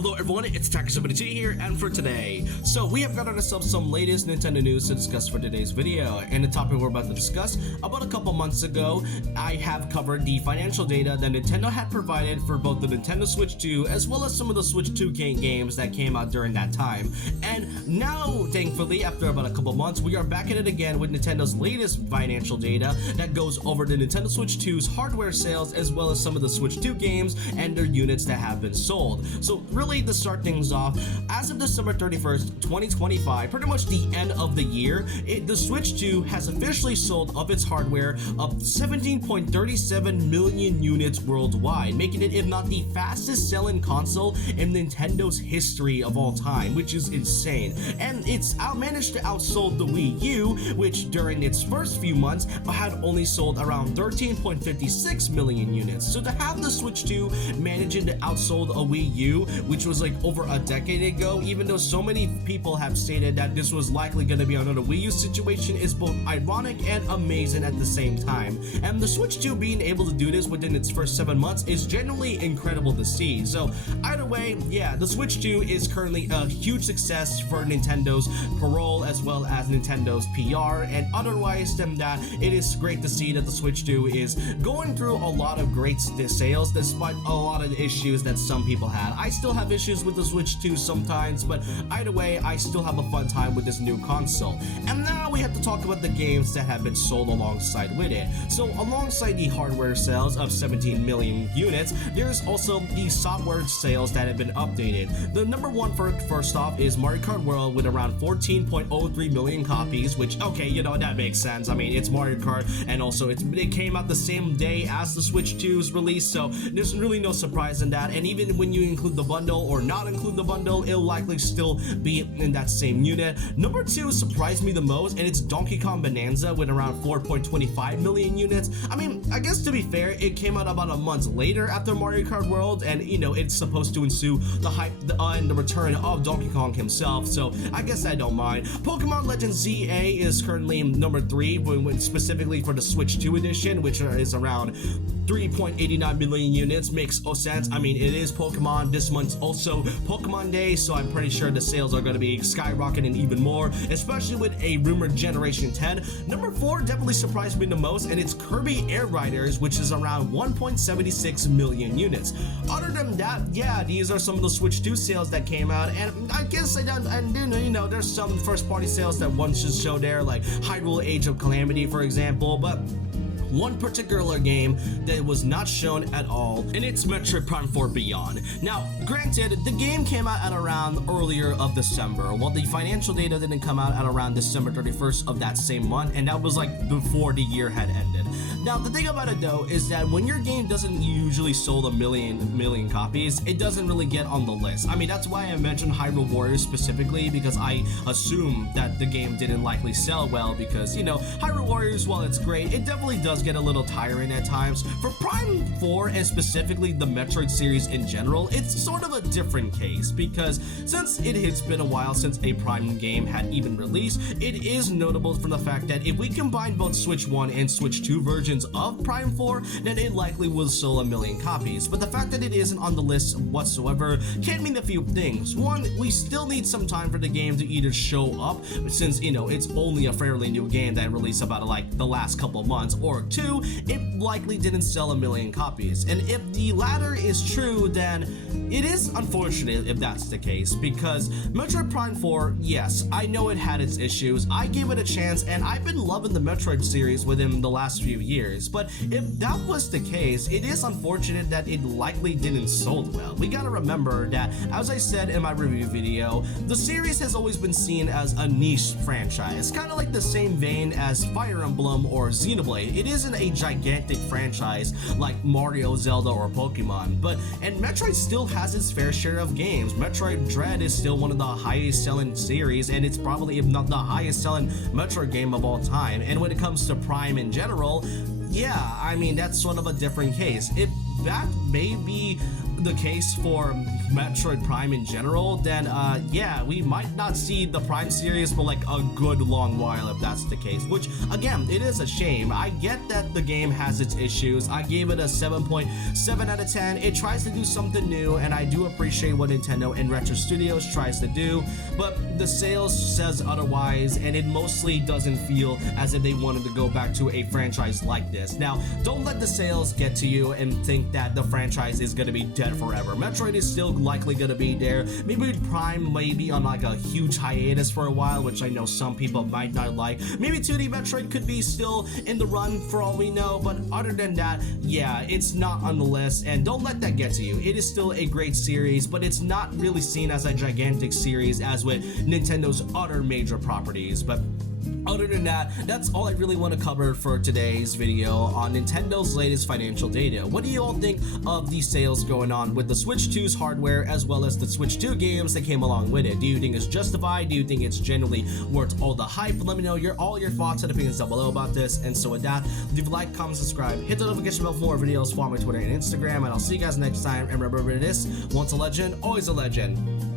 Hello everyone, it's Attacker72 here, and for today, so we have got ourselves some latest Nintendo news to discuss for today's video. And the topic we're about to discuss, about a couple months ago, I have covered the financial data that Nintendo had provided for both the Nintendo Switch 2 as well as some of the Switch 2 games that came out during that time. And now, thankfully, after about a couple months, we are back at it again with Nintendo's latest financial data that goes over the Nintendo Switch 2's hardware sales as well as some of the Switch 2 games and their units that have been sold. So really, to start things off, as of December 31st, 2025, pretty much the end of the year, the Switch 2 has officially sold of its hardware of 17.37 million units worldwide, making it, if not the fastest selling console in Nintendo's history of all time, which is insane. And it's managed to outsell the Wii U, which during its first few months had only sold around 13.56 million units. So to have the Switch 2 managing to outsell a Wii U, which was like over a decade ago, even though so many people have stated that this was likely going to be another Wii U situation, is both ironic and amazing at the same time. And the Switch 2 being able to do this within its first 7 months is genuinely incredible to see. So either way, yeah, the Switch 2 is currently a huge success for Nintendo's parole as well as Nintendo's PR, and otherwise than that, it is great to see that the Switch 2 is going through a lot of great sales despite a lot of issues that some people had. I still have issues with the Switch 2 sometimes, but either way, I still have a fun time with this new console. And now we have to talk about the games that have been sold alongside with it. So alongside the hardware sales of 17 million units, there's also the software sales that have been updated. The number one first off is Mario Kart World with around 14.03 million copies, which, okay, you know, that makes sense. I mean, it's Mario Kart, and also it came out the same day as the Switch 2's release, so there's really no surprise in that. And even when you include the bundle or not include the bundle, it'll likely still be in that same unit. Number two surprised me the most, and it's Donkey Kong Bonanza with around 4.25 million units. I mean, I guess to be fair, it came out about a month later after Mario Kart World, and you know, it's supposed to ensue the hype and the return of Donkey Kong himself, so I guess I don't mind. Pokemon Legends ZA is currently number 3, specifically for the Switch 2 edition, which is around 3.89 million units. Makes sense. I mean, it is Pokemon. This month's also Pokemon Day, so I'm pretty sure the sales are going to be skyrocketing even more, especially with a rumored Generation 10. Number 4 definitely surprised me the most, and it's Kirby Air Riders, which is around 1.76 million units. Other than that, yeah, these are some of the Switch 2 sales that came out, and I guess you know, there's some first-party sales that one should show there, like Hyrule Age of Calamity, for example, but one particular game that was not shown at all, and it's Metroid Prime 4 Beyond. Now, granted, the game came out at around earlier of December, while the financial data didn't come out at around December 31st of that same month, and that was like before the year had ended. Now, the thing about it though is that when your game doesn't usually sold a million copies, it doesn't really get on the list. I mean, that's why I mentioned Hyrule Warriors specifically, because I assume that the game didn't likely sell well, because, you know, Hyrule Warriors, while it's great, it definitely does get a little tiring at times. For Prime 4 and specifically the Metroid series in general, it's sort of a different case, because since it has been a while since a Prime game had even released, it is notable from the fact that if we combine both Switch 1 and Switch 2 versions of Prime 4, then it likely will sell a million copies. But the fact that it isn't on the list whatsoever can mean a few things. One, we still need some time for the game to either show up, since, you know, it's only a fairly new game that released about like the last couple months, or two, it likely didn't sell a million copies. And if the latter is true, then it is unfortunate if that's the case, because Metroid Prime 4, yes, I know it had its issues, I gave it a chance, and I've been loving the Metroid series within the last few years, but if that was the case, it is unfortunate that it likely didn't sold well. We gotta remember that, as I said in my review video, the series has always been seen as a niche franchise, kind of like the same vein as Fire Emblem or Xenoblade. It isn't a gigantic franchise like Mario, Zelda, or Pokemon, and Metroid still has its fair share of games. Metroid Dread is still one of the highest selling series, and it's probably, if not the highest selling Metroid game of all time. And when it comes to Prime in general, yeah, I mean, that's sort of a different case. If that may be the case for Metroid Prime in general, then yeah, we might not see the Prime series for like a good long while if that's the case, which again, it is a shame. I get that the game has its issues. I gave it a 7.7 out of 10. It tries to do something new, and I do appreciate what Nintendo and Retro Studios tries to do, but the sales says otherwise, and it mostly doesn't feel as if they wanted to go back to a franchise like this. Now, don't let the sales get to you and think that the franchise is gonna be dead forever. Metroid is still likely gonna be there. Maybe Prime may be on like a huge hiatus for a while, which I know some people might not like. Maybe 2D Metroid could be still in the run for all we know, but other than that, yeah, it's not on the list, and don't let that get to you. It is still a great series, but it's not really seen as a gigantic series as with Nintendo's other major properties. But other than that, that's all I really want to cover for today's video on Nintendo's latest financial data. What do you all think of the sales going on with the Switch 2's hardware as well as the Switch 2 games that came along with it? Do you think it's justified? Do you think it's genuinely worth all the hype? Let me know all your thoughts and opinions down below about this. And so with that, leave a like, comment, subscribe, hit the notification bell for more videos, follow my Twitter and Instagram, and I'll see you guys next time. And remember this, once a legend, always a legend.